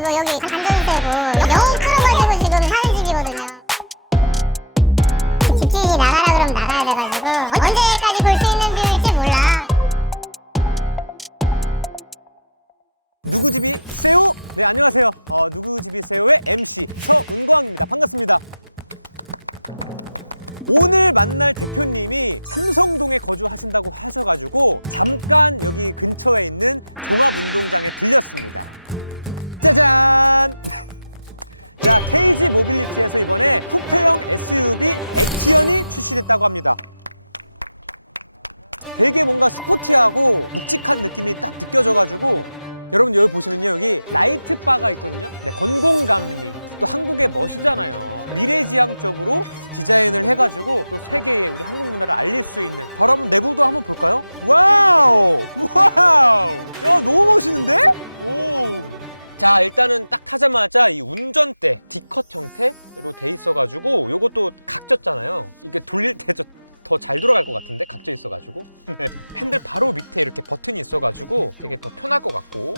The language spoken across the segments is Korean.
뭐 여기 단전세고 영크로 가지고 지금 사는 집이거든요. 집주인이 나가라 그러면 나가야 돼가지고 언제까지 볼 수 있는 뷰일지 몰라. 누구 집이 세요? 네, 안녕하세요. 누구 집이 세요의 MC 서은광입니다. 반갑습니다. 오늘 만날 대표님이 삼성동에 거주하신다고 하셔가지고 잠깐 여기 근처에 있는 종합운동장에 들렸습니다. 짜잔! 자, KG 모빌리티에서 이번에 쿠페형 SUV 액티언이 출시됐다고 합니다. 되게 뭔가 스포티하고 묵직한 느낌이 딱 느껴져가지고 여러분 여기 보시면요, 여기 라이트 바가 있거든요. 네, 건공감리. 또 한국의 멋이잖아요. 미래지향적으로 디자인을 해가지고 또 세계에 우리 한국 문화를 알릴 수 있는. 바로 한번 내부도 한번 볼까요? 와우! 와우! 야, 너무 멋있는데? 오! 자, 일단은 딱 타자마자 이 운전대 D컷 형태로 돼 있어가지고 요것도 각졌잖아요. 이게 돌릴 때 더 잘 돌아갈 것 같은데 각져 있어가지고 네. 핸들 바로 밑에 이렇게 버튼이 있어가지고 되게 더 편할 것 같고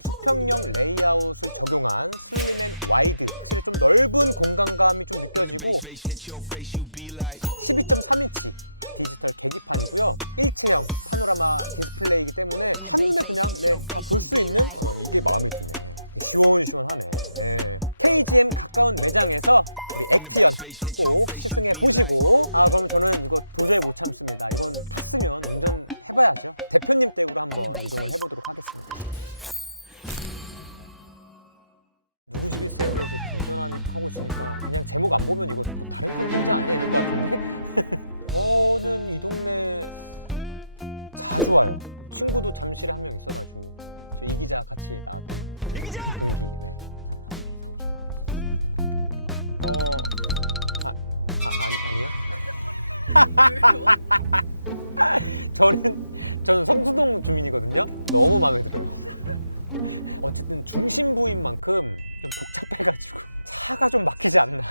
수평형 레이아웃을 적용한 슬림 앤 와이드, 확실히 좀 넓은 공간감이 좀 느껴지고 12.3인치 디지털 계기판이고요. 일체형 파노라마 디스플레이이기 때문에 한눈에 그냥 다 볼 수 있는 이게 마음에 드네. 시원시원하네. 예. KGM 가까운 매장에서 우리 액티언 꼭 시승해 보시고, 그러면 저는 이거 도저히 못 참습니다. 이건 탔으면 운전해봐야죠. 대표님 댁으로 한번 이동을 해보도록 하겠습니다. 누구 집이 세요에서 도전하고 있으니까 그냥 제목 안 보면 이거 뭐 다른 콘텐츠 아니야 이럴 것 같은데 저는 이 동네 자주 와요. 친구도 잠실에 한 명 있어가지고 저 이 기자 같이 나왔던 동기. 네. 아니요? 저는 성수동 주민이거든요. 너무 마음에 들어요. 어쨌든 중심부인 만큼 좀 복잡해가지고 차가 좀 막히지 않나.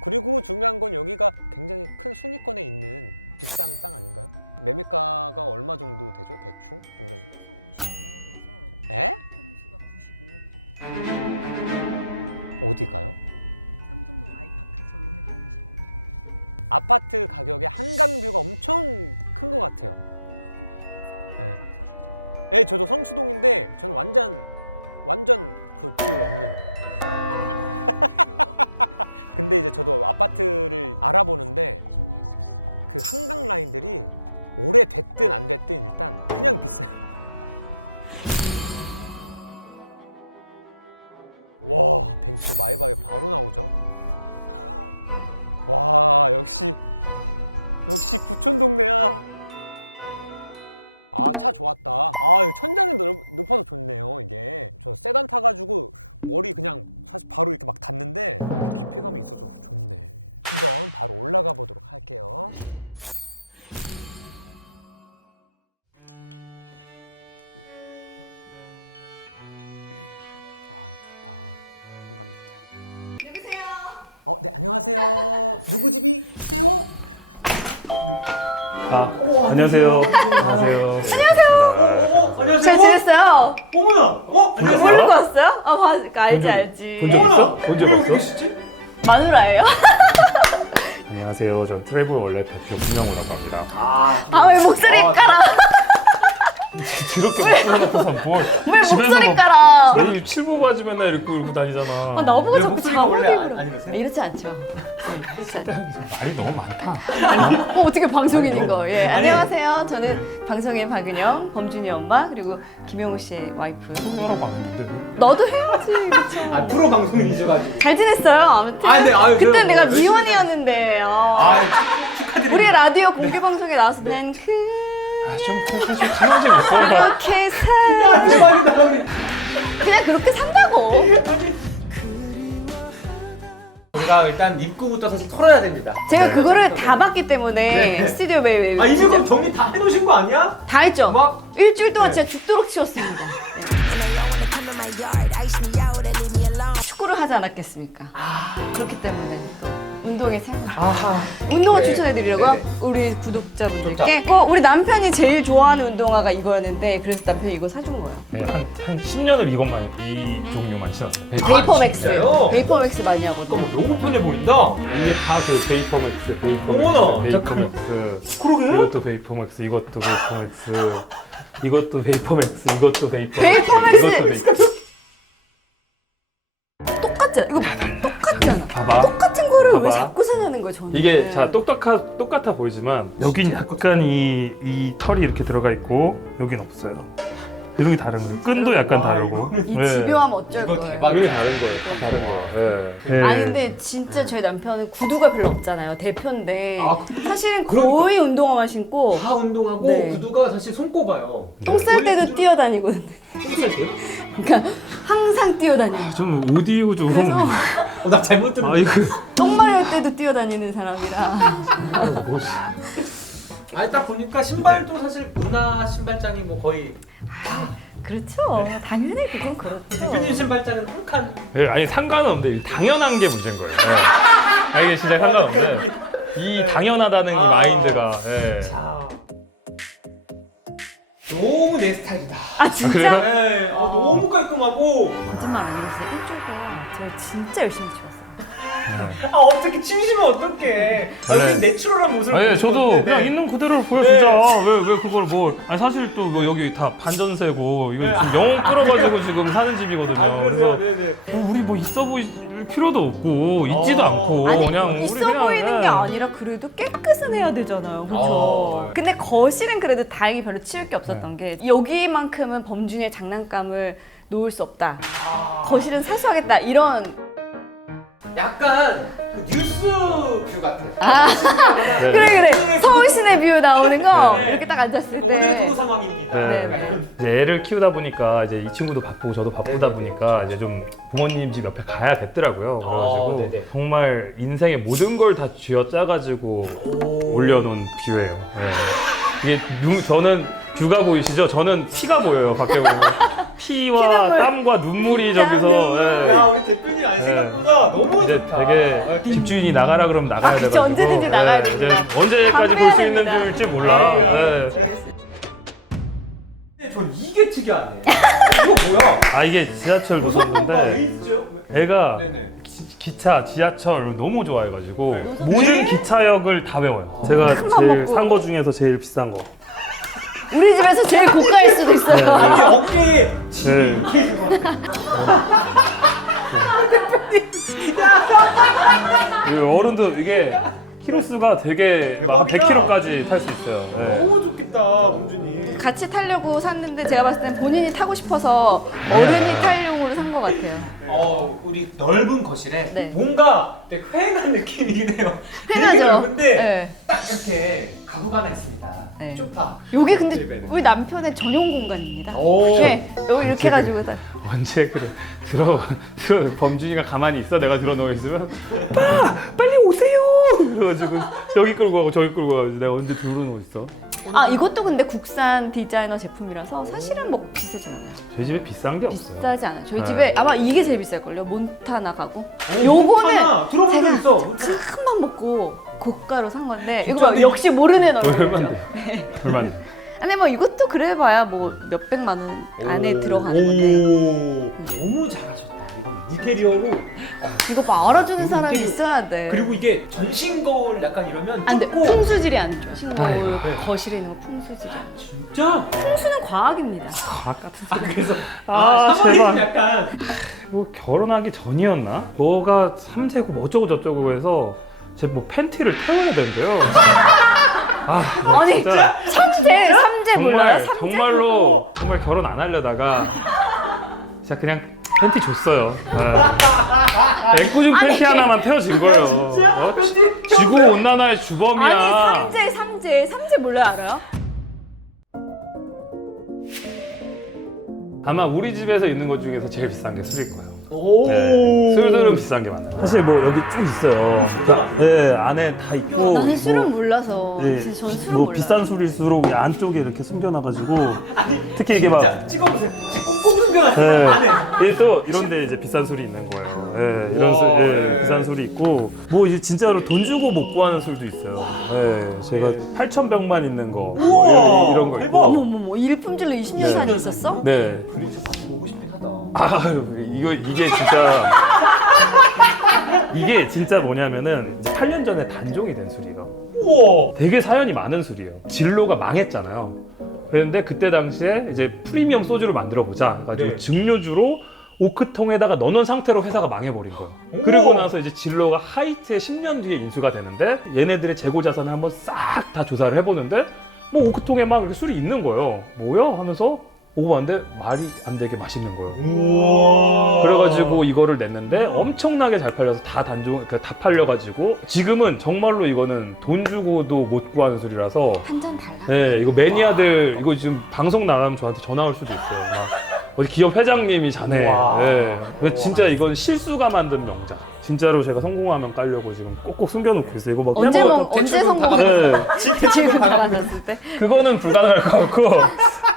그리고 중요한 건 여기가 굉장히 큰 순위권에 있는 비싼 땅 아닌가요? 매매가가 얼마 정도 되죠? 대충? 올해. 55억에서 에? 평수가 95억 정도. 어디가요? 삼성동 아이파크 저희 오늘 가는 집. 아파트 가격에 한강뷰가 엄청 큰 것 같아요. 네. 네, 저도 성수동인데 저는 완전 그 뷰 없는. 근데 이제 저도 아파트를 알아보는데 그 한강 라인들이 오래됐든 안 됐든 일단 그냥 비싸요. 와, 벤츠 마이바이 바로 나오죠. 와, 역시 부촌 동네야. 차 좋았다. 이거 천장이 높아서 좋네요. 이게 저 세단 타가지고 머리 그냥 사실 바로 이렇게 막 닿는데 이렇게 깊이감이 있어서 좋네. 한번 바로 올라가 보도록 할게요. 좋다. 공간부터. 누구세요? 네, 안녕하세요. 누구 집이 세요? 안녕하세요. 안녕하세요. 안녕하세요. 잘 지냈어요? 어머나. 안녕하세요. 모르고 왔어요? 알지. 어머나. 언제 왜 봤어? 여기 계시지? 마누라예요? 안녕하세요. 전 트래블 원래 대표 김영우라고 합니다. 왜 목소리 깔아? 그렇게 목소리 같아서 뭘 왜 목소리 깔아? 매일 칠보 바지 맨날 입고 다니잖아. 나보고 자꾸 목소리가 원래 자막이 안 이러세요? 이렇지 않죠. 말이 너무 많다. 어떻게 방송인인 거? 예, 안녕하세요. 저는 방송인 박은영, 범준이 엄마 그리고 김영우 씨의 와이프. 하라고 안 했는데. 너도 해야지, 그렇죠? 프로 방송이셔가지고. 잘 지냈어요. 아무튼 그때 저는 내가 열심히 미혼이었는데 축하드립니다. 우리 라디오 공개 방송에 나와서 난 좀 가만히 좀 있어. 그렇게 살 대박이다 우리. 그냥 그렇게 산다고. 우리가 일단 입구부터 사실 털어야 됩니다. 제가 그거를 다 봤기 때문에 네. 스튜디오 매일 이미 그럼 정리 다 해놓으신 거 아니야? 다 했죠? 막? 일주일 동안 네. 진짜 죽도록 치웠습니다. 축구를 하지 않았겠습니까? 그렇기 때문에 또 운동의 세 가지. 아하. 운동화 네. 추천해드리려고요? 네네. 우리 구독자분들께. 우리 남편이 제일 좋아하는 운동화가 이거였는데 그래서 남편이 이거 사준 거예요. 네, 한 10년을 이것만 이 종류만 신었어요. 베이퍼맥스. 진짜요? 베이퍼맥스 많이 하거든요. 너무 편해 보인다. 이게 다 그 베이퍼맥스, 어머나, 베이퍼맥스. 그러게요? 이것도 베이퍼맥스, 이것도 베이퍼맥스, 이것도 베이퍼맥스, 이것도 베이퍼맥스. 베이퍼맥스! 이것도 똑같잖아. 이거 똑같잖아. 봐봐. 똑같은 거를 왜 봐봐. 자꾸 사냐는 거예요, 저는. 이게 자 똑같아 보이지만 여긴 약간 이 털이 이렇게 들어가 있고 여긴 없어요. 이런 게 다른 거예요. 끈도 약간 와, 다르고. 이 집요함 어쩔 거예요. 이게 다른 거예요. 다 다른 거예요. 예. 아니 근데 진짜 저희 남편은 구두가 별로 없잖아요. 대표인데 아, 사실은 그러니까. 거의 운동화만 신고 다 운동하고 네. 구두가 사실 손꼽아요. 똥 쌀 때도 거의 뛰어다니거든요. 똥쌀 때요? 그러니까 항상 뛰어다녀요. 좀 오디오 좀. 그래서 나 잘못 들은. 아 이거 똥 마려울 때도 뛰어다니는 사람이라. 아니 딱 보니까 신발도 사실 누나 신발장이 뭐 거의 그렇죠. 당연히 그건 그렇죠. 대표님 신발장은 한 칸. 예, 아니 상관없는데 당연한 게 문제인 거예요. 예. 아, 이게 진짜 상관없는데 이 당연하다는 이 마인드가. 예. 자. 너무 내 스타일이다. 아 진짜? 그래요? 네, 너무 깔끔하고. 거짓말 아니고 진짜 일주일간 제가 진짜 열심히 치웠어요. 어떻게 치우시면 어떡해. 여기는 내추럴한 모습을 아니 보고 저도 싶었는데, 그냥 네. 있는 그대로 보여주자. 왜 그걸 뭐? 아니 사실 또 뭐 여기 다 반전세고 이거 지금 영혼 끌어가지고 지금 사는 집이거든요. 아 그러세요? 그래서 네네. 우리 뭐 있어 보일 필요도 없고 있지도 않고 아니 그냥 우리 있어 그냥, 보이는 예. 게 아니라 그래도 깨끗은 해야 되잖아요. 그렇죠? 근데 거실은 그래도 다행히 별로 치울 게 없었던 게 여기만큼은 범준이의 장난감을 놓을 수 없다. 거실은 사수하겠다. 이런 약간 그 뉴스 뷰 같아요. 아. 신기하거나. 네. 그래 서울 시내 뷰 나오는 거 네. 이렇게 딱 앉았을 때 그러니까 오늘의 도로 상황입니다. 네. 약간 이런. 이제 애를 키우다 보니까 이제 이 친구도 바쁘고 저도 바쁘다 네네네. 보니까 이제 좀 부모님 집 옆에 가야 됐더라고요. 그래가지고 네네. 정말 인생의 모든 걸 다 쥐어짜가지고 올려놓은 뷰예요. 네. 이게 저는 뷰가 보이시죠? 저는 피가 보여요. 밖에 보면 피와 피눈물. 땀과 눈물이 저기서. 예. 야 우리 대표님 아니 생각보다 너무 이제 좋다. 되게 집주인이 나가라 그러면 나가야 그치, 돼가지고 언제든지 나가야 이제 됩니다. 언제까지 볼 수 있는 판매합니다. 줄지 몰라. 아이고야. 네. 근데 전 이게 특이하네. 이거 뭐야? 아 이게 지하철 노선도가 왜 노선인데 있죠? 애가 네네. 기차, 지하철 너무 좋아해가지고 네? 모든 기차역을 다 외워요. 제가 큰맘 제일 먹고. 산 거 중에서 제일 비싼 거. 우리 집에서 제일 고가일 수도 있어요. 아니 어깨에 짐이 네. 이렇게 있는 것 같아. 어른도 이게 키로수가 되게 대박이다. 100km까지 탈 수 있어요. 네. 너무 좋겠다 범준이. 같이 타려고 샀는데 제가 봤을 땐 본인이 타고 싶어서 어른이 탈용으로 산 것 같아요. 우리 넓은 거실에 네. 뭔가 되게 휑한 느낌이긴 해요. 되게 흔하죠? 넓은데 네. 딱 이렇게 가구가 하나 있습니다. 네. 쇼파. 여기 근데 우리 남편의 전용 공간입니다. 오. 네, 여기 이렇게 해가지고 딱. 언제 그래? 들어 범준이가 가만히 있어 내가 들어놓여 있으면 오빠 빨리 오세요. 그래가지고 여기 끌고 가고 저기 끌고 가고 내가 언제 들어놓고 있어? 아 이것도 근데 국산 디자이너 제품이라서 사실은 뭐 비싸진 않아요. 저희 집에 비싼 게 없어요. 비싸지 않아요. 저희 네. 집에 아마 이게 제일 비쌀걸요. 몬타나 가구. 몬타나 들어본 적 제가 있어. 몬타나. 큰맘 먹고 고가로 산 건데 진짜? 이거 봐, 역시 모르는 얼굴. 얼마인데? 얼마인데? 근데 뭐 이것도 그래봐야 뭐 몇백만 원 안에 들어가는 건데 오, 너무 잘하셨다. 이거는 인테리어로. 이거 봐 알아주는 사람이 인테리어. 있어야 돼. 그리고 이게 전신 거울 약간 이러면 안 돼. 좁고 풍수질이 안 좋아. 신거울 네. 거실에 있는 거 풍수질이 안 좋아. 진짜? 풍수는 과학입니다. 과학 같은 아 그래서 아, 상황이 좀 제발. 약간 뭐 결혼하기 전이었나? 뭐가 삼재고 뭐 어쩌고 저쩌고 해서 제 뭐 팬티를 태워야 된대요. 아, 아니, 진짜 삼재 몰라요? 삼재? 정말로 정말 결혼 안 하려다가 진짜 그냥 팬티 줬어요. 네. 애꿎은 팬티 하나만 태워진 거예요. 진짜? 팬티 지구 태웠어요? 온난화의 주범이야. 아니 삼재 몰라요? 알아요? 아마 우리 집에서 있는 것 중에서 제일 비싼 게 술일 거예요. 오. 네, 술들은 비싼 게 많아요. 사실 뭐 여기 쭉 있어요. 오, 신기하다. 네, 안에 다 있고. 나는 술은 몰라서 네, 진짜 저는 술은 뭐 몰라요. 비싼 술일수록 이 안쪽에 이렇게 숨겨놔가지고 아니 특히 이게 막 진짜 찍어보세요. 지금 꽁꽁 숨겨놨어요. 네. 안에. 이게 또 이런데 이제 비싼 술이 있는 거예요. 예, 이런 술, 예, 비싼 술이 있고 뭐 이제 진짜로 돈 주고 못 구하는 술도 있어요. 예, 제가 8,100만 있는 거 이런 거 있고. 어머머머 일품질로 20년간이 있었어? 네. 그런 거 진짜 맛 보고 싶긴 하다. 아유, 이게 진짜 뭐냐면은 8년 전에 단종이 된 술이에요. 우와. 되게 사연이 많은 술이에요. 진로가 망했잖아요. 그런데 그때 당시에 이제 프리미엄 소주를 만들어 보자 해가지고 네. 증류주로 오크통에다가 넣어놓은 상태로 회사가 망해버린 거예요. 그리고 나서 이제 진로가 하이트에 10년 뒤에 인수가 되는데 얘네들의 재고 자산을 한번 싹 다 조사를 해보는데 뭐 오크통에 막 이렇게 술이 있는 거예요. 뭐야? 하면서 오고 봤는데 말이 안 되게 맛있는 거예요. 우와. 그래가지고 이거를 냈는데 엄청나게 잘 팔려서 다 다 팔려가지고 지금은 정말로 이거는 돈 주고도 못 구하는 술이라서 한잔 달라. 네, 이거 매니아들 이거 지금 방송 나가면 저한테 전화 올 수도 있어요. 막 어디 기업 회장님이 자네. 와. 네. 근데 진짜 이건 실수가 만든 명작. 진짜로 제가 성공하면 깔려고 지금 꼭꼭 숨겨놓고 있어요. 이거 막 언제 빼먹어- 언제 대출금 다 성공했어? 네. 집 대출금 다 갚으면 만났을 때? 그거는 불가능할 것 같고.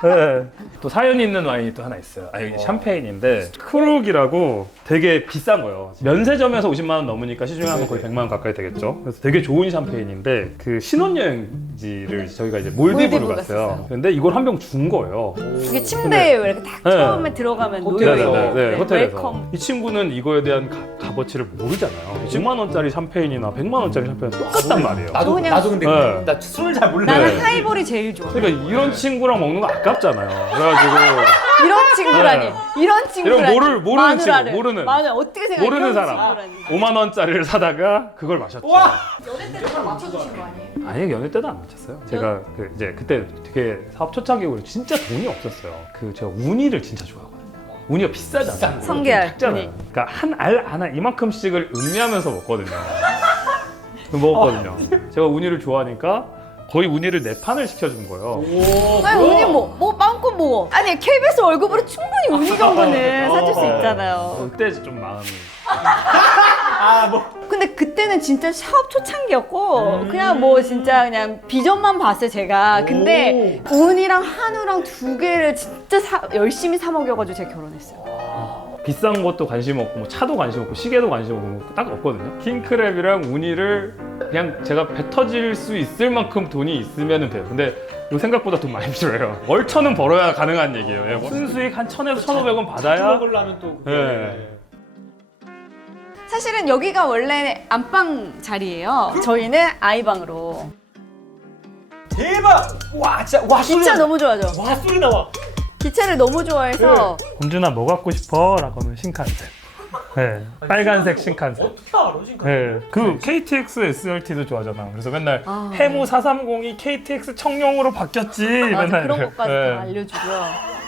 네. 또 사연 있는 와인이 또 하나 있어요. 아, 이게 샴페인인데 크룩이라고 되게 비싼 거예요. 면세점에서 50만 원 넘으니까 시중에 하면 거의 100만 원 가까이 되겠죠. 그래서 되게 좋은 샴페인인데 그 신혼여행지를 저희가 이제 몰디브로 몰디브 갔어요. 갔어요. 근데 이걸 한 병 준 거예요. 그게 침대에 왜 이렇게 딱 네. 처음에 들어가면 호텔에서. 놓여있어. 네, 호텔에서. 웰컴. 이 친구는 이거에 대한 값어치를 모르잖아요. 5만 원짜리 샴페인이나 100만 원짜리 샴페인은 똑같단 말이에요. 나도 그냥- 나도 근데 네. 나 술 잘 몰라. 나는 네. 하이볼이 제일 좋아. 그러니까 이런 친구랑 먹는 거 아깝잖아요. 그래가지고 이런 친구라니. 이런 친구라니. 모르는 친구, 마누라를. 모르는. 마누라 어떻게 생각해? 모르는 이런 사람. 친구라니. 5만 원짜리를 사다가 그걸 마셨죠. 와. 아니 연애 때도 안 맞췄어요. 제가 이제 그때 되게 사업 초창기고 진짜 돈이 없었어요. 제가 우니를 진짜 좋아하거든요. 우니가 비싸잖아요. 성게알, 작잖아요. 우니. 그러니까 한 알 하나 이만큼씩을 음미하면서 먹거든요. 먹었거든요. 제가 우니를 좋아하니까 거의 우니를 4판을 시켜준 거예요. 오. 아니 우니 뭐 마음껏 먹어. 아니 KBS 월급으로 충분히 우니 정도는 사줄 수 있잖아요. 그때 좀 마음이 아 뭐. 근데 그때는 진짜 사업 초창기였고 그냥 뭐 진짜 그냥 비전만 봤어요 제가. 근데 운이랑 한우랑 두 개를 진짜 열심히 사 먹여가지고 제가 결혼했어요. 비싼 것도 관심 없고 뭐 차도 관심 없고 시계도 관심 없고 뭐딱 없거든요. 킹크랩이랑 우니를 그냥 제가 배 터질 수 있을 만큼 돈이 있으면 돼요. 근데 이거 생각보다 돈 많이 필요해요. 월천은 벌어야 가능한 얘기예요. 순수익 한 1,000에서 1,500원 자주 받아야 먹으려면 또 그게. 네. 사실은 여기가 원래 안방 자리예요. 저희는 아이방으로. 대박. 와 진짜 와 소리 기차 나. 너무 좋아하죠. 와 소리 나와. 기차를 너무 좋아해서 공준아 뭐 갖고 싶어? 라고 하면 신칸센. 네, 아니, 빨간색 신칸센 신칸센. 어떻게 알아 신칸센을? 네, 그 KTX SRT도 좋아하잖아. 그래서 맨날 아. 해무 430이 KTX 청룡으로 바뀌었지. 맞아, 맨날 그런 이래요. 것까지 네. 다 알려주고요.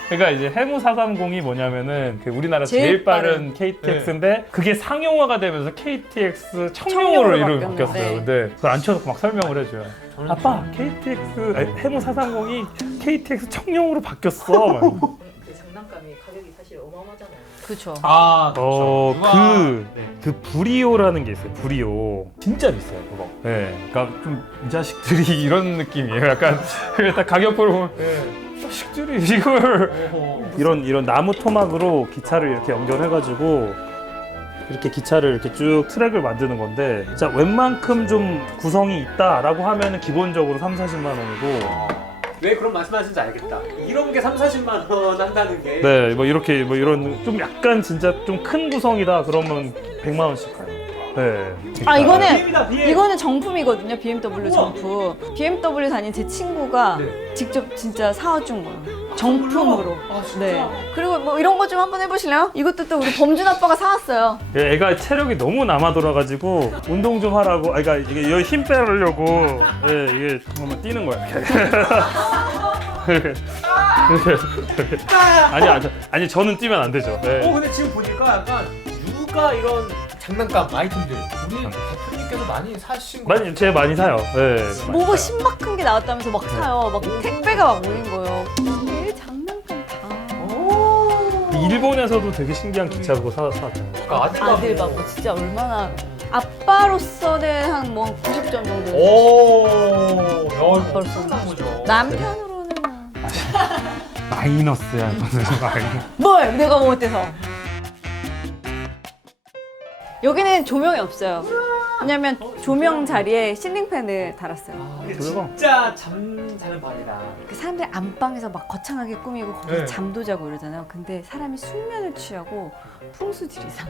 그러니까 이제 해무 430이 뭐냐면은 그 우리나라 제일 제일 빠른 KTX인데 그게 상용화가 되면서 KTX 청룡으로 청룡으로 이름이 바뀌었는데. 바뀌었어요. 근데 그걸 앉혀놓고 막 설명을 해줘요. 저는 아빠, KTX 아니, 해무 430이 KTX 청룡으로 바뀌었어. 막. 장난감이 가격이 사실 어마어마하잖아요. 그렇죠. 아 그렇죠. 유아. 네. 그 브리오라는 게 있어요. 브리오. 진짜 비싸요 그거. 네, 그러니까 좀 이 자식들이 이런 느낌이에요. 약간 딱 가격표로 보면 네. 자식들이 이걸 어허. 이런 나무 토막으로 기차를 이렇게 연결해가지고 이렇게 기차를 이렇게 쭉 트랙을 만드는 건데 진짜 웬만큼 좀 구성이 있다라고 하면은 기본적으로 3, 40만 원이고 왜 그런 말씀하시는지 알겠다. 이런 게 3, 40만 원 한다는 게. 네, 뭐 이렇게 뭐 이런 좀 약간 진짜 좀 큰 구성이다 그러면 100만 원씩 가요. 네. 아 이거는 BM이다 BM. 이거는 정품이거든요. BMW 우와. 정품. BMW 다닌 제 친구가 네. 직접 진짜 사와준 거예요. 선물로? 정품으로. 아 진짜. 네. 그리고 뭐 이런 거 좀 한번 해보실래요? 이것도 또 우리 범준 아빠가 사왔어요. 애가 체력이 너무 남아 돌아가지고 운동 좀 하라고, 아, 그러니까 이게 여기 힘 빼려고 네, 이게 한번 뛰는 거야. 이렇게. 아니 저는 뛰면 안 되죠. 네. 근데 지금 보니까 약간 육아 이런 장난감 아이템들 우리 대표님께서 많이 사신 거. 제가 많이 사요. 네. 뭐가 신박한 게 나왔다면서 막 사요. 막 택배가 막 모인 거예요. 이게 장난감 다. 일본에서도 되게 신기한 기차 그거 사죠. 그러니까 아들과 아들 봐, 진짜 얼마나 아빠로서는 한 뭐 90점 정도. 오, 야 이거 벌써 엄청난 거죠. 남편으로는 마이너스야. 뭘 내가 뭐 어때서? 여기는 조명이 없어요. 왜냐면 조명 자리에 실링팬을 달았어요. 이게 진짜 잠자는 방이다. 그 사람들이 안방에서 막 거창하게 꾸미고 거기서 네. 잠도 자고 이러잖아요. 근데 사람이 숙면을 취하고 풍수질 이상.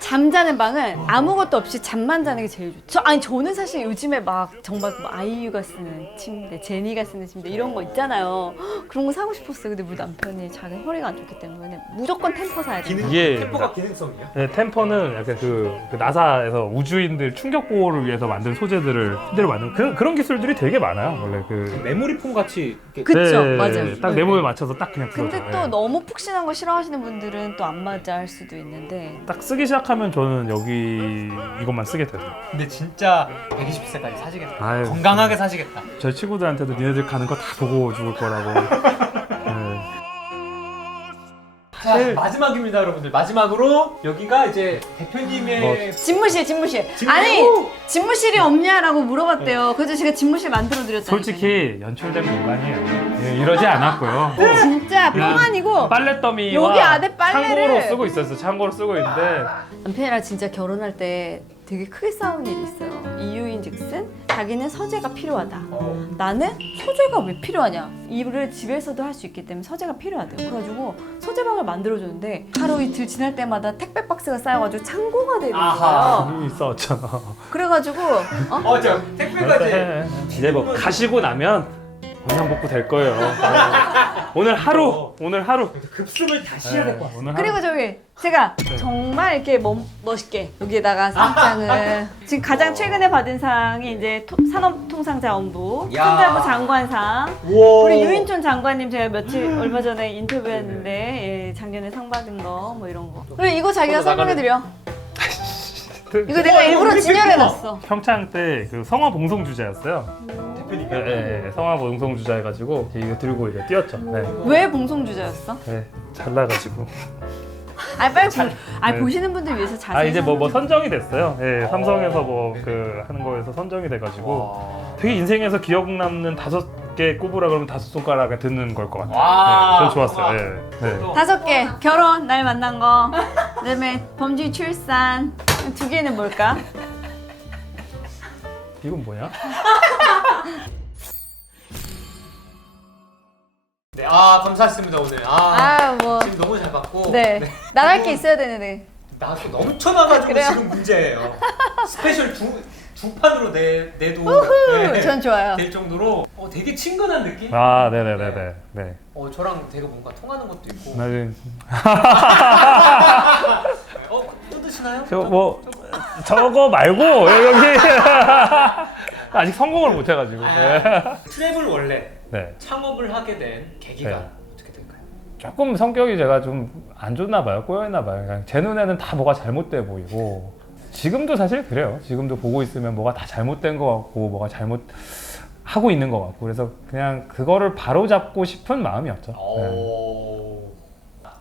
잠자는 방은 아무것도 없이 잠만 자는 게 제일 좋죠. 아니 저는 사실 요즘에 막 정말 뭐 아이유가 쓰는 침대, 제니가 쓰는 침대 이런 거 있잖아요. 헉, 그런 거 사고 싶었어요. 근데 우리 남편이 자기 허리가 안 좋기 때문에 무조건 템퍼 사야 돼. 기능 이게 템포가 기능성이요? 네, 템퍼는 약간 그 나사에서 우주인들 충격 보호를 위해서 만든 소재들을 그대로 만든 그런 기술들이 되게 많아요. 원래 그 메모리 폼 같이 이렇게 그쵸, 네, 맞아요. 딱 내 몸에 맞춰서 딱 그냥 근데 들어가요. 또 네. 너무 푹신한 거 싫어하시는 분들은 또 안 맞아 할 수도 있는데 딱 쓰기 시작하면 저는 여기 이것만 쓰게 돼요. 근데 진짜 120세까지 사시겠다. 아유. 건강하게 사시겠다. 저희 친구들한테도 니네들 가는 거 다 보고 죽을 거라고. 네. 자, 마지막입니다, 여러분들. 마지막으로 여기가 이제 대표님의 집무실 아니 집무실이 없냐라고 물어봤대요. 그래서 제가 집무실 만들어 드렸잖아요. 솔직히 연출되면 일반이에요. 네, 이러지 않았고요. 진짜 뻥 아니고 빨래 더미와 여기 안에 빨래를- 창고로 쓰고 있었어요. 창고로 쓰고 있는데 남편이랑 진짜 결혼할 때 되게 크게 싸운 일이 있어요. 이유인즉슨 자기는 서재가 필요하다. 나는 서재가 왜 필요하냐? 일을 집에서도 할 수 있기 때문에 서재가 필요하대요. 그래가지고 서재방을 만들어줬는데 하루 이틀 지날 때마다 택배 박스가 쌓여가지고 창고가 되는 아하. 거예요. 이미 있었잖아. 그래가지고 저 택배가 이제 뭐 가시고 나면 영양 복구 될 거예요. 오늘 하루 급습을 다시 해야 될 것 같습니다. 오늘 하루. 그리고 저기 제가 정말 이렇게 멋있게 여기에다가 상장을 지금 가장 최근에 받은 상이 이제 산업통상자원부 야. 손자부 장관상. 우와. 우리 유인촌 장관님 제가 며칠 얼마 전에 인터뷰했는데 예, 작년에 상 받은 거 뭐 이런 거. 그래 이거 자기가 설명해드려. 이거 내가 일부러 우리 진열해놨어. 평창 때 그 성화 봉송 주자였어요. 대표님. 네, 성화 봉송 주자 해가지고 이거 들고 이제 뛰었죠. 네. 왜 봉송주자였어? 네, 잘나가지고. 아니 빨리 네. 보시는 분들 위해서 자세히. 이제 뭐 선정이 됐어요. 네, 삼성에서 뭐 그 하는 거에서 선정이 돼가지고 되게 인생에서 기억 남는 5개 꼽으라 그러면 5손가락에 드는 걸 것 같아요. 와. 네, 저 좋았어요. 네. 네. 5개 결혼 날 만난 거. 그다음에 범죄 출산. 2개는 뭘까? 이건 뭐냐? 네, 감사했습니다 오늘. 뭐. 지금 너무 잘 봤고. 네. 나갈 게 있어야 되는데. 나도 넘쳐나가지고 그래요? 지금 문제예요. 스페셜 두 판으로 내도 전 좋아요. 될 정도로 되게 친근한 느낌? 네네네네. 네. 저랑 되게 뭔가 통하는 것도 있고. 네. 뜯으시나요? 뭐 저거 말고 여기 아직 성공을 못 해가지고. 트래블 원래 네. 창업을 하게 된 계기가 네. 어떻게 될까요? 조금 성격이 제가 좀 안 좋나 봐요. 꼬여있나 봐요. 그냥 제 눈에는 다 뭐가 잘못돼 보이고 지금도 사실 그래요. 지금도 보고 있으면 뭐가 다 잘못된 것 같고 뭐가 잘못하고 있는 것 같고 그래서 그냥 그거를 바로잡고 싶은 마음이었죠. 네.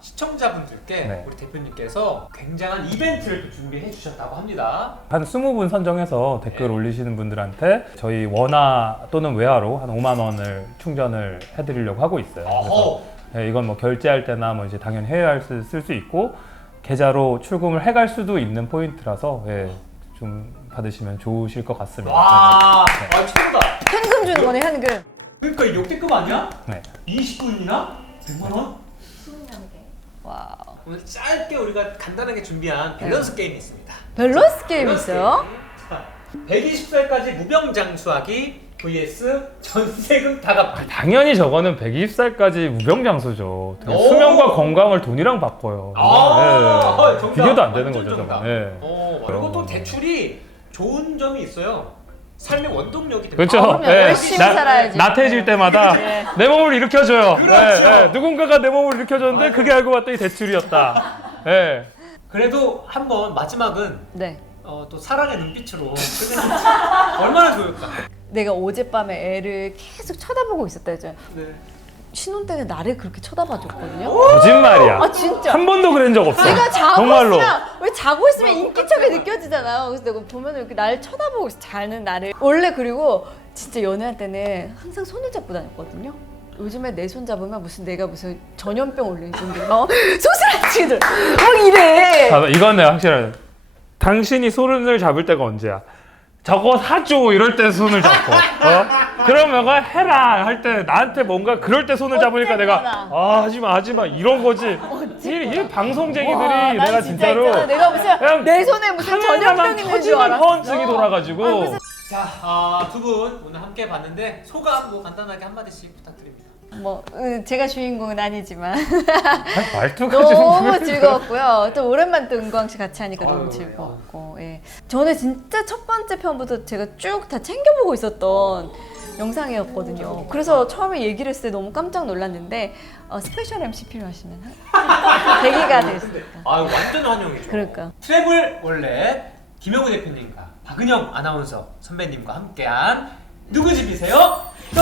시청자분들께 네. 우리 대표님께서 굉장한 이벤트를 또 준비해 주셨다고 합니다. 한 20분 선정해서 댓글 네. 올리시는 분들한테 저희 원화 또는 외화로 한 5만 원을 충전을 해드리려고 하고 있어요. 어허. 네, 이건 뭐 결제할 때나 뭐 이제 당연히 해외할 쓸 수 있고 계좌로 출금을 해갈 수도 있는 포인트라서 좀 받으시면 좋으실 것 같습니다. 와, 최고다. 현금 주는 거네 현금. 그러니까 이 역대급 아니야? 네. 20분이나 100만 원? 와우. 오늘 짧게 우리가 간단하게 준비한 밸런스 게임이 있습니다. 밸런스 게임 밸런스 있어요? 게임. 자, 120살까지 무병장수하기 vs 전세금 다 갚기. 당연히 저거는 120살까지 무병장수죠. 오! 수명과 건강을 돈이랑 바꿔요. 정답. 비교도 안 되는 완전 거죠. 정답. 네. 그리고 또 대출이 좋은 점이 있어요. 삶의 원동력이 됩니다. 그렇죠. 그럼요. 열심히 살아야지. 나태해질 때마다 내 몸을 일으켜줘요. 그렇죠. 누군가가 내 몸을 일으켜줬는데 맞아요. 그게 알고 봤더니 대출이었다. 네. 그래도 한번 마지막은 네. 또 사랑의 눈빛으로 끝내면 얼마나 좋을까. 내가 어젯밤에 애를 계속 쳐다보고 있었다 했잖아요. 네. 신혼 때는 나를 그렇게 쳐다봐줬거든요. 거짓말이야. 아 진짜. 한 번도 그런 적 없어. 내가 자고 정말로. 있으면 왜 자고 있으면 뭐야, 인기척이 콩깍지가 느껴지잖아요. 그래서 내가 보면 이렇게 날 쳐다보고 있어. 자는 나를. 원래 그리고 진짜 연애할 때는 항상 손을 잡고 다녔거든요. 요즘에 내 손 잡으면 무슨 내가 무슨 전염병 올릴 정도로 소스라치들 막 이래. 이건 내가 확실한. 당신이 손을 잡을 때가 언제야? 저거 사줘 이럴 때 손을 잡고 그러면 해라 할 때 나한테 뭔가 그럴 때 손을 잡으니까 내가 하지마 이런 거지. 이 방송쟁이들이 와, 난 내가 진짜 진짜로 있잖아. 내가 무슨 그냥 내 손에 무슨 전염병 있는 줄 터지면 알았어. 허언증이 돌아가지고. 자, 두 분 오늘 함께 봤는데 소감 뭐 간단하게 한마디씩 부탁드립니다. 뭐 제가 주인공은 아니지만 말투가 너무 즐거웠고요. 또 오랜만에 또 은광 씨 같이 하니까 아유, 너무 네. 즐거웠고. 예. 저는 진짜 첫 번째 편부터 제가 쭉 다 챙겨보고 있었던 영상이었거든요. 그래서 처음에 얘기를 했을 때 너무 깜짝 놀랐는데 스페셜 MC 필요하시면 대기가 되겠습니다. 완전 환영이죠. 그러니까. 트래블 월렛 김영우 대표님과 박은영 아나운서 선배님과 함께한 누구 집이세요? 또